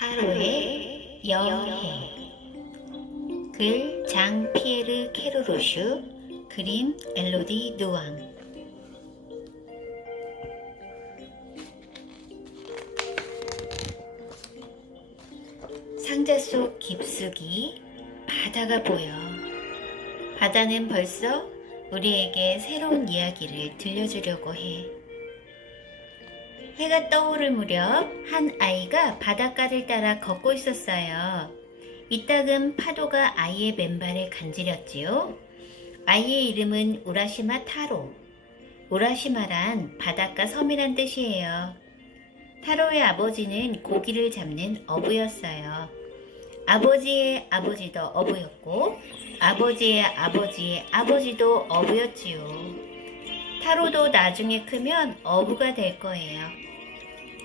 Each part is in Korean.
타로의 여행. 글 장 피에르 케르로슈, 그림 엘로디 누앙. 상자 속 깊숙이 바다가 보여. 바다는 벌써 우리에게 새로운 이야기를 들려주려고 해. 해가 떠오를 무렵 한 아이가 바닷가를 따라 걷고 있었어요. 이따금 파도가 아이의 맨발을 간지렸지요. 아이의 이름은 우라시마 타로. 우라시마란 바닷가 섬이란 뜻이에요. 타로의 아버지는 고기를 잡는 어부였어요. 아버지의 아버지도 어부였고 아버지의 아버지의 아버지도 어부였지요. 타로도 나중에 크면 어부가 될 거예요.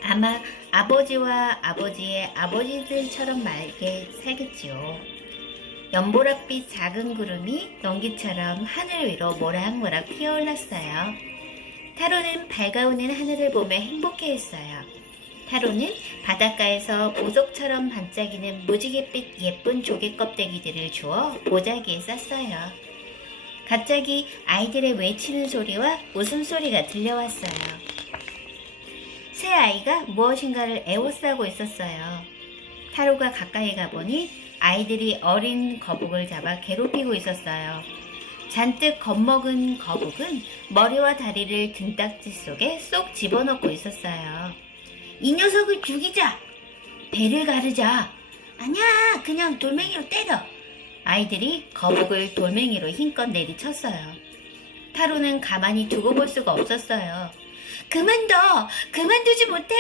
아마 아버지와 아버지의 아버지들처럼 맑게 살겠지요. 연보랏빛 작은 구름이 연기처럼 하늘 위로 모락모락 피어올랐어요. 타로는 밝아오는 하늘을 보며 행복해했어요. 타로는 바닷가에서 보석처럼 반짝이는 무지갯빛 예쁜 조개 껍데기들을 주워 보자기에 쌌어요. 갑자기 아이들의 외치는 소리와 웃음소리가 들려왔어요. 새 아이가 무엇인가를 애워싸고 있었어요. 타로가 가까이 가보니 아이들이 어린 거북을 잡아 괴롭히고 있었어요. 잔뜩 겁먹은 거북은 머리와 다리를 등딱지 속에 쏙 집어넣고 있었어요. 이 녀석을 죽이자! 배를 가르자! 아니야, 그냥 돌멩이로 때려! 아이들이 거북을 돌멩이로 힘껏 내리쳤어요. 타로는 가만히 두고 볼 수가 없었어요. 그만둬! 그만두지 못해?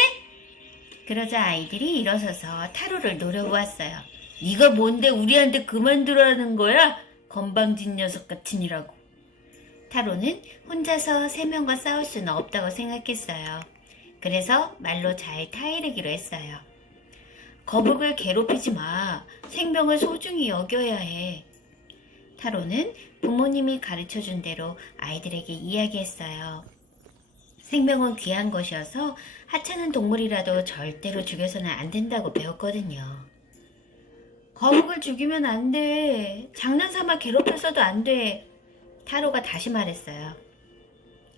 그러자 아이들이 일어서서 타로를 노려보았어요. 네가 뭔데 우리한테 그만두라는 거야? 건방진 녀석 같으니라고. 타로는 혼자서 3명과 싸울 수는 없다고 생각했어요. 그래서 말로 잘 타이르기로 했어요. 거북을 괴롭히지 마. 생명을 소중히 여겨야 해. 타로는 부모님이 가르쳐준 대로 아이들에게 이야기했어요. 생명은 귀한 것이어서 하찮은 동물이라도 절대로 죽여서는 안 된다고 배웠거든요. 거북을 죽이면 안 돼. 장난삼아 괴롭혔어도 안 돼. 타로가 다시 말했어요.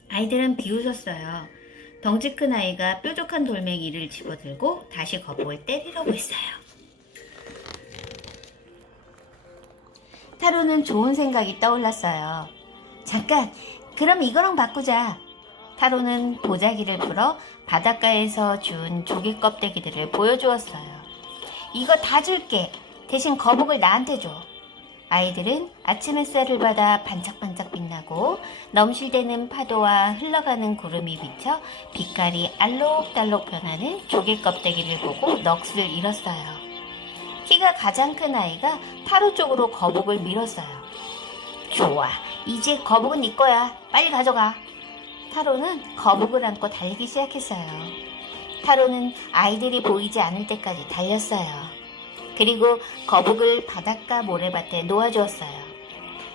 아이들은 비웃었어요. 덩치 큰 아이가 뾰족한 돌멩이를 집어들고 다시 거북을 때리려고 했어요. 타로는 좋은 생각이 떠올랐어요. 잠깐, 그럼 이거랑 바꾸자. 타로는 보자기를 풀어 바닷가에서 준 조개 껍데기들을 보여주었어요. 이거 다 줄게. 대신 거북을 나한테 줘. 아이들은 아침 햇살을 받아 반짝반짝 빛나고 넘실대는 파도와 흘러가는 구름이 비쳐 빛깔이 알록달록 변하는 조개 껍데기를 보고 넋을 잃었어요. 키가 가장 큰 아이가 타로 쪽으로 거북을 밀었어요. 좋아, 이제 거북은 네 거야. 빨리 가져가. 타로는 거북을 안고 달리기 시작했어요. 타로는 아이들이 보이지 않을 때까지 달렸어요. 그리고 거북을 바닷가 모래밭에 놓아주었어요.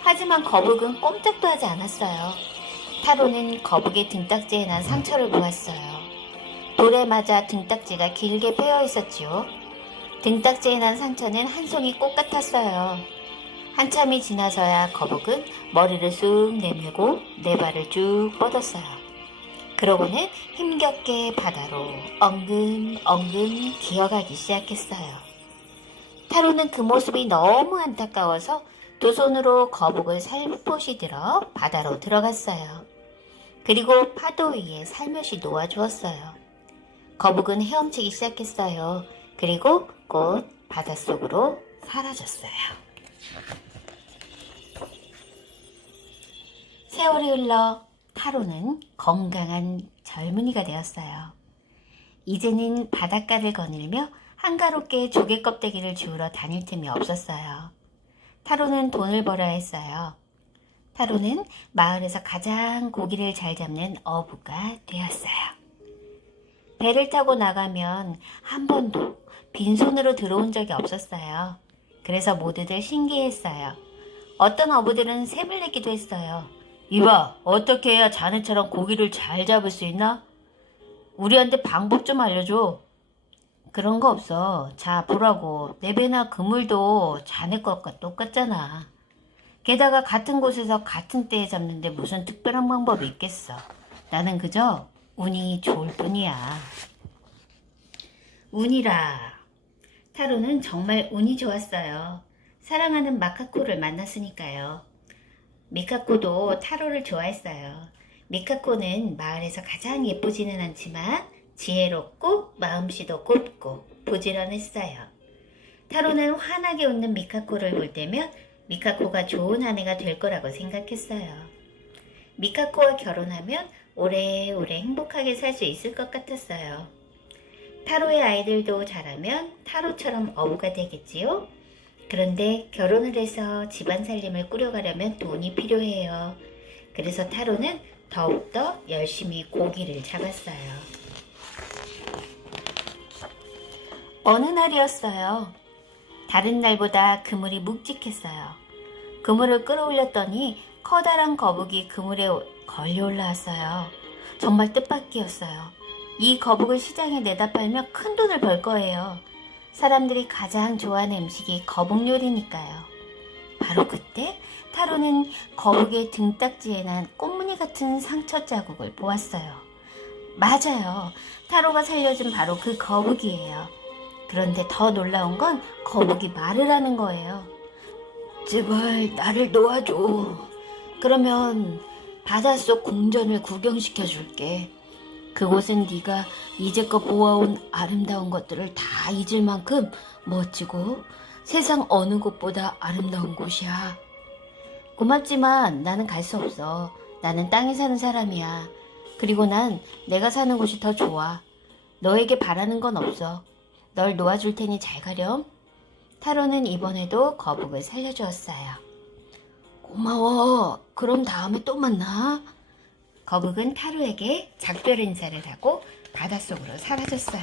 하지만 거북은 꼼짝도 하지 않았어요. 타로는 거북의 등딱지에 난 상처를 보았어요. 돌에 맞아 등딱지가 길게 패여 있었지요. 등딱지에 난 상처는 한 송이 꽃 같았어요. 한참이 지나서야 거북은 머리를 쑥 내밀고 네 발을 쭉 뻗었어요. 그러고는 힘겹게 바다로 엉금엉금 기어가기 시작했어요. 타로는 그 모습이 너무 안타까워서 두 손으로 거북을 살포시 들어 바다로 들어갔어요. 그리고 파도 위에 살며시 놓아주었어요. 거북은 헤엄치기 시작했어요. 그리고 곧 바닷속으로 사라졌어요. 세월이 흘러 타로는 건강한 젊은이가 되었어요. 이제는 바닷가를 거닐며 한가롭게 조개 껍데기를 주우러 다닐 틈이 없었어요. 타로는 돈을 벌어야 했어요. 타로는 마을에서 가장 고기를 잘 잡는 어부가 되었어요. 배를 타고 나가면 한 번도 빈손으로 들어온 적이 없었어요. 그래서 모두들 신기했어요. 어떤 어부들은 셈을 내기도 했어요. 이봐, 어떻게 해야 자네처럼 고기를 잘 잡을 수 있나? 우리한테 방법 좀 알려줘. 그런 거 없어. 자, 보라고. 내 배나 그물도 자네 것과 똑같잖아. 게다가 같은 곳에서 같은 때에 잡는데 무슨 특별한 방법이 있겠어. 나는 그저 운이 좋을 뿐이야. 운이라. 타로는 정말 운이 좋았어요. 사랑하는 마카코를 만났으니까요. 미카코도 타로를 좋아했어요. 미카코는 마을에서 가장 예쁘지는 않지만 지혜롭고 마음씨도 곱고 부지런했어요. 타로는 환하게 웃는 미카코를 볼 때면 미카코가 좋은 아내가 될 거라고 생각했어요. 미카코와 결혼하면 오래오래 행복하게 살 수 있을 것 같았어요. 타로의 아이들도 자라면 타로처럼 어부가 되겠지요? 그런데 결혼을 해서 집안 살림을 꾸려가려면 돈이 필요해요. 그래서 타로는 더욱더 열심히 고기를 잡았어요. 어느 날이었어요. 다른 날보다 그물이 묵직했어요. 그물을 끌어올렸더니 커다란 거북이 그물에 걸려 올라왔어요. 정말 뜻밖이었어요. 이 거북을 시장에 내다 팔면 큰 돈을 벌 거예요. 사람들이 가장 좋아하는 음식이 거북 요리니까요. 바로 그때 타로는 거북의 등딱지에 난 꽃무늬 같은 상처 자국을 보았어요. 맞아요. 타로가 살려준 바로 그 거북이에요. 그런데 더 놀라운 건 거북이 말을 하는 거예요. 제발 나를 놓아줘. 그러면 바닷속 궁전을 구경시켜 줄게. 그곳은 네가 이제껏 보아온 아름다운 것들을 다 잊을 만큼 멋지고 세상 어느 곳보다 아름다운 곳이야. 고맙지만 나는 갈 수 없어. 나는 땅에 사는 사람이야. 그리고 난 내가 사는 곳이 더 좋아. 너에게 바라는 건 없어. 널 놓아줄 테니 잘 가렴. 타로는 이번에도 거북을 살려주었어요. 고마워. 그럼 다음에 또 만나. 거북은 타로에게 작별 인사를 하고 바닷속으로 사라졌어요.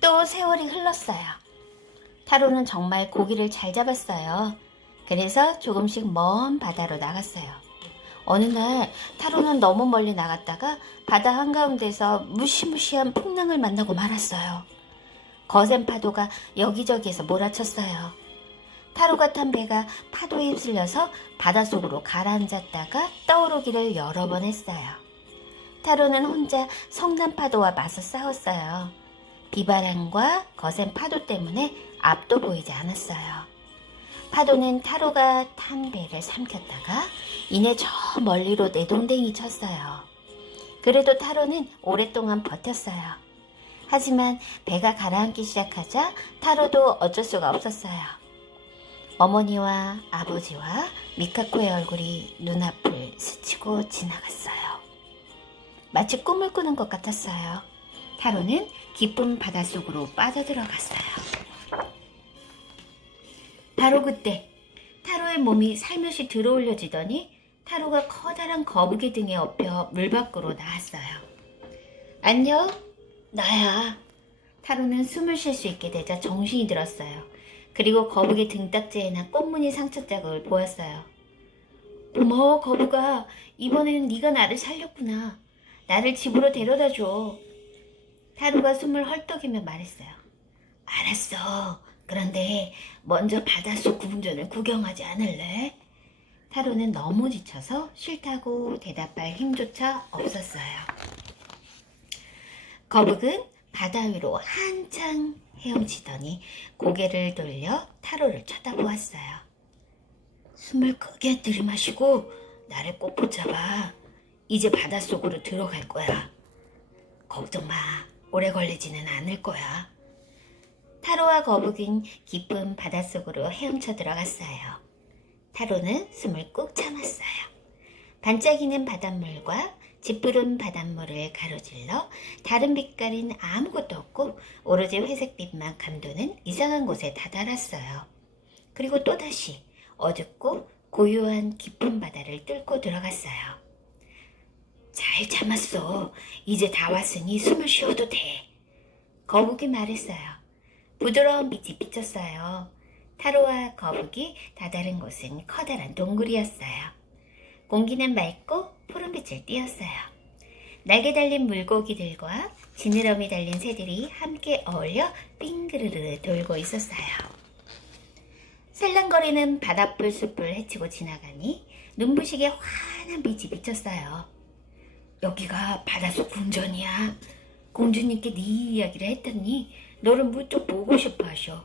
또 세월이 흘렀어요. 타로는 정말 고기를 잘 잡았어요. 그래서 조금씩 먼 바다로 나갔어요. 어느 날 타로는 너무 멀리 나갔다가 바다 한가운데서 무시무시한 풍랑을 만나고 말았어요. 거센 파도가 여기저기에서 몰아쳤어요. 타로가 탄 배가 파도에 휩쓸려서 바닷속으로 가라앉았다가 떠오르기를 여러 번 했어요. 타로는 혼자 성난 파도와 맞서 싸웠어요. 비바람과 거센 파도 때문에 앞도 보이지 않았어요. 파도는 타로가 탄 배를 삼켰다가 이내 저 멀리로 내동댕이 쳤어요. 그래도 타로는 오랫동안 버텼어요. 하지만 배가 가라앉기 시작하자 타로도 어쩔 수가 없었어요. 어머니와 아버지와 미카코의 얼굴이 눈앞을 스치고 지나갔어요. 마치 꿈을 꾸는 것 같았어요. 타로는 깊은 바닷속으로 빠져들어갔어요. 바로 그때 타로의 몸이 살며시 들어올려지더니 타로가 커다란 거북이 등에 업혀 물 밖으로 나왔어요. 안녕? 나야. 타로는 숨을 쉴 수 있게 되자 정신이 들었어요. 그리고 거북이 등딱지에 난 꽃무늬 상처 자국을 보았어요. 고마워 거북아. 이번에는 네가 나를 살렸구나. 나를 집으로 데려다 줘. 타로가 숨을 헐떡이며 말했어요. 알았어. 그런데 먼저 바닷속 궁전을 구경하지 않을래? 타로는 너무 지쳐서 싫다고 대답할 힘조차 없었어요. 거북은 바다 위로 한창 헤엄치더니 고개를 돌려 타로를 쳐다보았어요. 숨을 크게 들이마시고 나를 꼭 붙잡아. 이제 바닷속으로 들어갈 거야. 걱정 마. 오래 걸리지는 않을 거야. 타로와 거북은 깊은 바닷속으로 헤엄쳐 들어갔어요. 타로는 숨을 꾹 참았어요. 반짝이는 바닷물과 짙푸른 바닷물을 가로질러 다른 빛깔인 아무것도 없고 오로지 회색빛만 감도는 이상한 곳에 다다랐어요. 그리고 또다시 어둡고 고요한 깊은 바다를 뚫고 들어갔어요. 잘 참았어. 이제 다 왔으니 숨을 쉬어도 돼. 거북이 말했어요. 부드러운 빛이 비쳤어요. 타로와 거북이 다다른 곳은 커다란 동굴이었어요. 공기는 맑고 푸른빛을 띄었어요. 날개 달린 물고기들과 지느러미 달린 새들이 함께 어울려 빙그르르 돌고 있었어요. 살랑거리는 바닷불 숲을 헤치고 지나가니 눈부시게 환한 빛이 비쳤어요. 여기가 바닷속 궁전이야. 공주님께 네 이야기를 했더니 너를 무척 보고 싶어 하셔.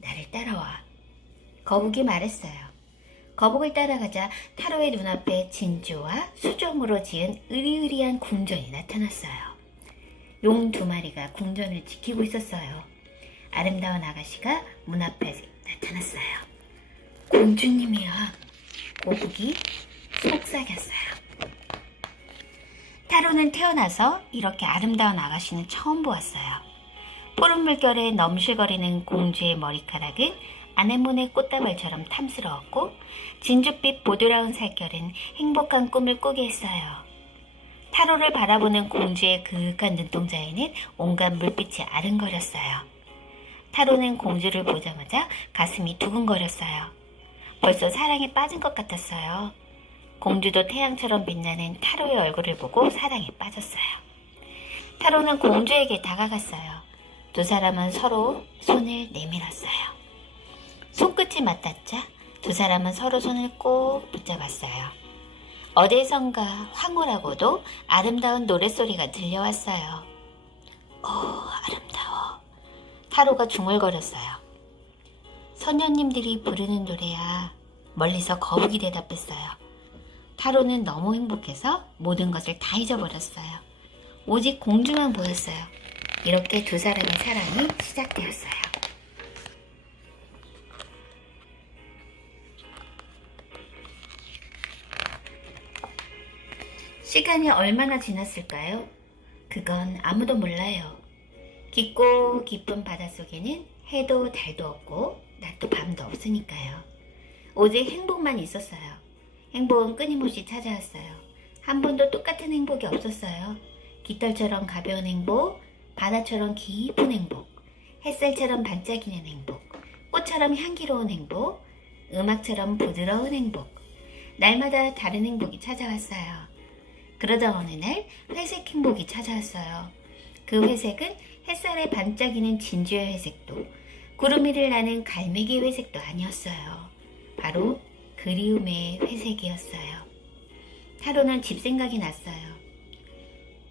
나를 따라와. 거북이 말했어요. 거북을 따라가자 타로의 눈앞에 진주와 수정으로 지은 으리으리한 궁전이 나타났어요. 용 2마리가 궁전을 지키고 있었어요. 아름다운 아가씨가 문 앞에 나타났어요. 공주님이야. 거북이 속삭였어요. 타로는 태어나서 이렇게 아름다운 아가씨는 처음 보았어요. 푸른 물결에 넘실거리는 공주의 머리카락은 아네모네 꽃다발처럼 탐스러웠고 진주빛 보드라운 살결은 행복한 꿈을 꾸게 했어요. 타로를 바라보는 공주의 그윽한 눈동자에는 온갖 물빛이 아른거렸어요. 타로는 공주를 보자마자 가슴이 두근거렸어요. 벌써 사랑에 빠진 것 같았어요. 공주도 태양처럼 빛나는 타로의 얼굴을 보고 사랑에 빠졌어요. 타로는 공주에게 다가갔어요. 두 사람은 서로 손을 내밀었어요. 손끝이 맞닿자 두 사람은 서로 손을 꼭 붙잡았어요. 어디선가 황홀하고도 아름다운 노랫소리가 들려왔어요. 아름다워. 타로가 중얼거렸어요. 선녀님들이 부르는 노래야. 멀리서 거북이 대답했어요. 타로는 너무 행복해서 모든 것을 다 잊어버렸어요. 오직 공주만 보였어요. 이렇게 두 사람의 사랑이 시작되었어요. 시간이 얼마나 지났을까요? 그건 아무도 몰라요. 깊고 깊은 바닷속에는 해도 달도 없고 낮도 밤도 없으니까요. 오직 행복만 있었어요. 행복은 끊임없이 찾아왔어요. 한 번도 똑같은 행복이 없었어요. 깃털처럼 가벼운 행복, 바다처럼 깊은 행복, 햇살처럼 반짝이는 행복, 꽃처럼 향기로운 행복, 음악처럼 부드러운 행복. 날마다 다른 행복이 찾아왔어요. 그러다 어느 날 회색 행복이 찾아왔어요. 그 회색은 햇살에 반짝이는 진주의 회색도, 구름 위를 나는 갈매기 회색도 아니었어요. 바로 그리움의 회색이었어요. 타로는 집 생각이 났어요.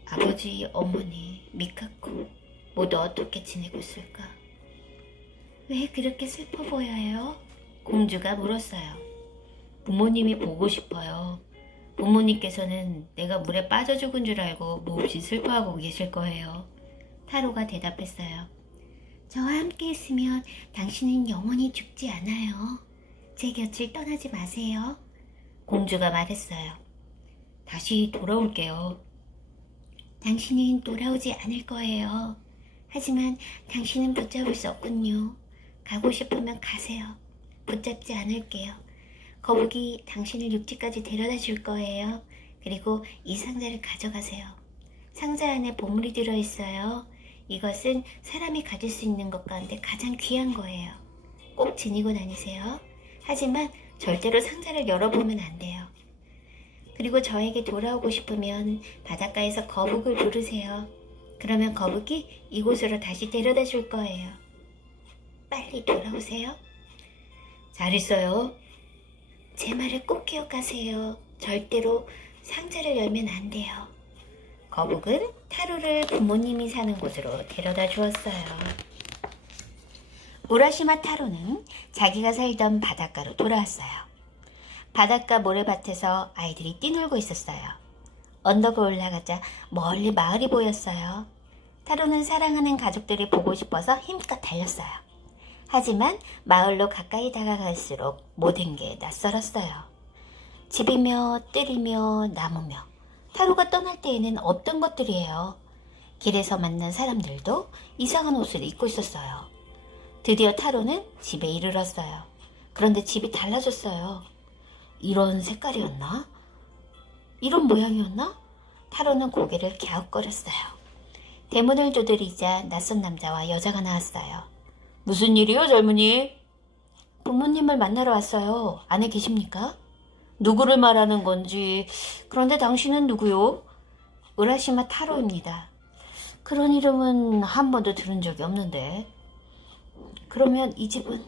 아버지, 어머니, 미카코 모두 어떻게 지내고 있을까? 왜 그렇게 슬퍼 보여요? 공주가 물었어요. 부모님이 보고 싶어요. 부모님께서는 내가 물에 빠져 죽은 줄 알고 몹시 슬퍼하고 계실 거예요. 타로가 대답했어요. 저와 함께 있으면 당신은 영원히 죽지 않아요. 제 곁을 떠나지 마세요. 공주가 말했어요. 다시 돌아올게요. 당신은 돌아오지 않을 거예요. 하지만 당신은 붙잡을 수 없군요. 가고 싶으면 가세요. 붙잡지 않을게요. 거북이 당신을 육지까지 데려다 줄 거예요. 그리고 이 상자를 가져가세요. 상자 안에 보물이 들어있어요. 이것은 사람이 가질 수 있는 것 가운데 가장 귀한 거예요. 꼭 지니고 다니세요. 하지만 절대로 상자를 열어보면 안 돼요. 그리고 저에게 돌아오고 싶으면 바닷가에서 거북을 부르세요. 그러면 거북이 이곳으로 다시 데려다 줄 거예요. 빨리 돌아오세요. 잘 있어요. 제 말을 꼭 기억하세요. 절대로 상자를 열면 안 돼요. 거북은 타로를 부모님이 사는 곳으로 데려다 주었어요. 우라시마 타로는 자기가 살던 바닷가로 돌아왔어요. 바닷가 모래밭에서 아이들이 뛰놀고 있었어요. 언덕을 올라가자 멀리 마을이 보였어요. 타로는 사랑하는 가족들이 보고 싶어서 힘껏 달렸어요. 하지만 마을로 가까이 다가갈수록 모든 게 낯설었어요. 집이며 뜰이며 나무며 타로가 떠날 때에는 없던 것들이에요. 길에서 만난 사람들도 이상한 옷을 입고 있었어요. 드디어 타로는 집에 이르렀어요. 그런데 집이 달라졌어요. 이런 색깔이었나? 이런 모양이었나? 타로는 고개를 갸웃거렸어요. 대문을 두드리자 낯선 남자와 여자가 나왔어요. 무슨 일이요, 젊은이? 부모님을 만나러 왔어요. 안에 계십니까? 누구를 말하는 건지. 그런데 당신은 누구요? 우라시마 타로입니다. 그런 이름은 한 번도 들은 적이 없는데. 그러면 이 집은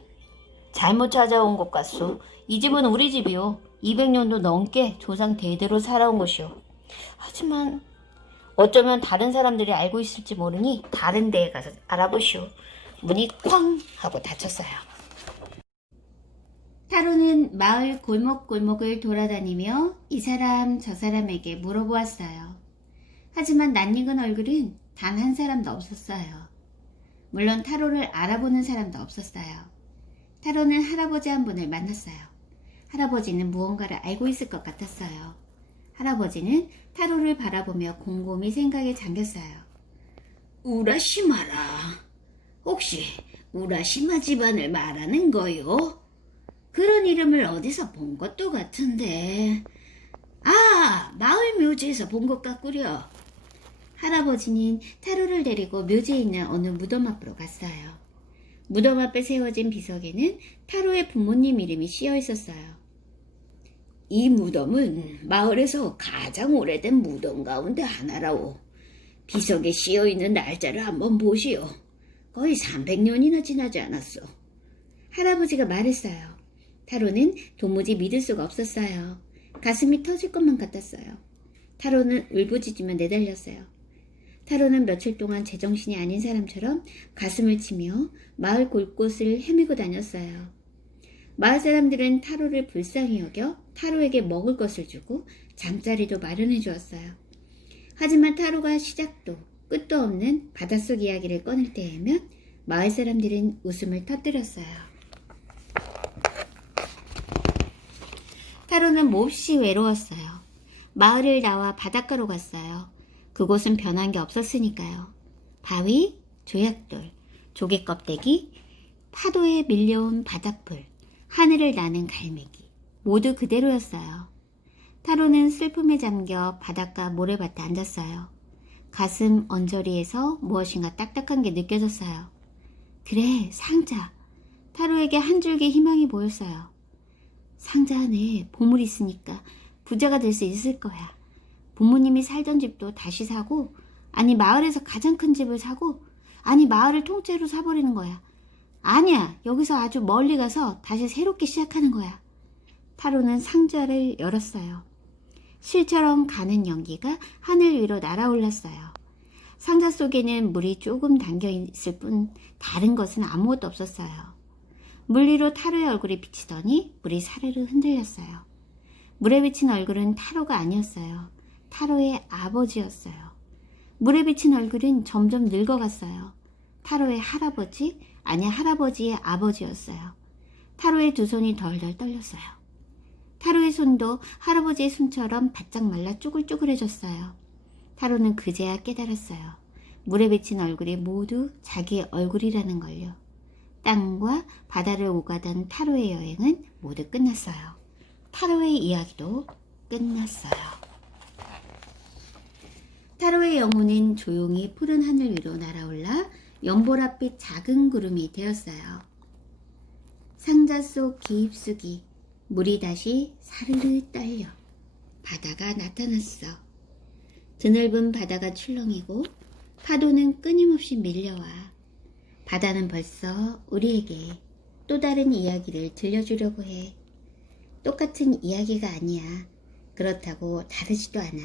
잘못 찾아온 것 같소. 이 집은 우리 집이요. 200년도 넘게 조상 대대로 살아온 곳이요. 하지만 어쩌면 다른 사람들이 알고 있을지 모르니 다른 데에 가서 알아보시오. 문이 쾅 하고 닫혔어요. 타로는 마을 골목골목을 돌아다니며 이 사람 저 사람에게 물어보았어요. 하지만 낯익은 얼굴은 단 한 사람도 없었어요. 물론 타로를 알아보는 사람도 없었어요. 타로는 할아버지 한 분을 만났어요. 할아버지는 무언가를 알고 있을 것 같았어요. 할아버지는 타로를 바라보며 곰곰이 생각에 잠겼어요. 우라시마라. 혹시 우라시마 집안을 말하는 거요? 그런 이름을 어디서 본 것도 같은데. 아, 마을 묘지에서 본 것 같구려. 할아버지는 타로를 데리고 묘지에 있는 어느 무덤 앞으로 갔어요. 무덤 앞에 세워진 비석에는 타로의 부모님 이름이 씌어 있었어요. 이 무덤은 마을에서 가장 오래된 무덤 가운데 하나라오. 비석에 씌어 있는 날짜를 한번 보시오. 거의 300년이나 지나지 않았어. 할아버지가 말했어요. 타로는 도무지 믿을 수가 없었어요. 가슴이 터질 것만 같았어요. 타로는 울부짖으며 내달렸어요. 타로는 며칠 동안 제정신이 아닌 사람처럼 가슴을 치며 마을 곳곳을 헤매고 다녔어요. 마을 사람들은 타로를 불쌍히 여겨 타로에게 먹을 것을 주고 잠자리도 마련해 주었어요. 하지만 타로가 시작도 끝도 없는 바닷속 이야기를 꺼낼 때에면 마을 사람들은 웃음을 터뜨렸어요. 타로는 몹시 외로웠어요. 마을을 나와 바닷가로 갔어요. 그곳은 변한 게 없었으니까요. 바위, 조약돌, 조개 껍데기, 파도에 밀려온 바닥불, 하늘을 나는 갈매기, 모두 그대로였어요. 타로는 슬픔에 잠겨 바닷가 모래밭에 앉았어요. 가슴 언저리에서 무엇인가 딱딱한 게 느껴졌어요. 그래, 상자. 타로에게 한 줄기 희망이 보였어요. 상자 안에 보물이 있으니까 부자가 될 수 있을 거야. 부모님이 살던 집도 다시 사고, 아니 마을에서 가장 큰 집을 사고, 아니 마을을 통째로 사버리는 거야. 아니야, 여기서 아주 멀리 가서 다시 새롭게 시작하는 거야. 타로는 상자를 열었어요. 실처럼 가는 연기가 하늘 위로 날아올랐어요. 상자 속에는 물이 조금 담겨 있을 뿐 다른 것은 아무것도 없었어요. 물 위로 타로의 얼굴이 비치더니 물이 사르르 흔들렸어요. 물에 비친 얼굴은 타로가 아니었어요. 타로의 아버지였어요. 물에 비친 얼굴은 점점 늙어갔어요. 타로의 할아버지, 아니 할아버지의 아버지였어요. 타로의 두 손이 덜덜 떨렸어요. 타로의 손도 할아버지의 손처럼 바짝 말라 쭈글쭈글해졌어요. 타로는 그제야 깨달았어요. 물에 비친 얼굴이 모두 자기의 얼굴이라는 걸요. 땅과 바다를 오가던 타로의 여행은 모두 끝났어요. 타로의 이야기도 끝났어요. 타로의 영혼은 조용히 푸른 하늘 위로 날아올라 연보랏빛 작은 구름이 되었어요. 상자 속 깊숙이 물이 다시 사르르 떨려 바다가 나타났어. 드넓은 바다가 출렁이고 파도는 끊임없이 밀려와 바다는 벌써 우리에게 또 다른 이야기를 들려주려고 해. 똑같은 이야기가 아니야. 그렇다고 다르지도 않아.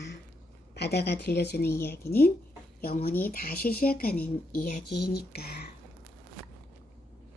바다가 들려주는 이야기는 영원히 다시 시작하는 이야기이니까.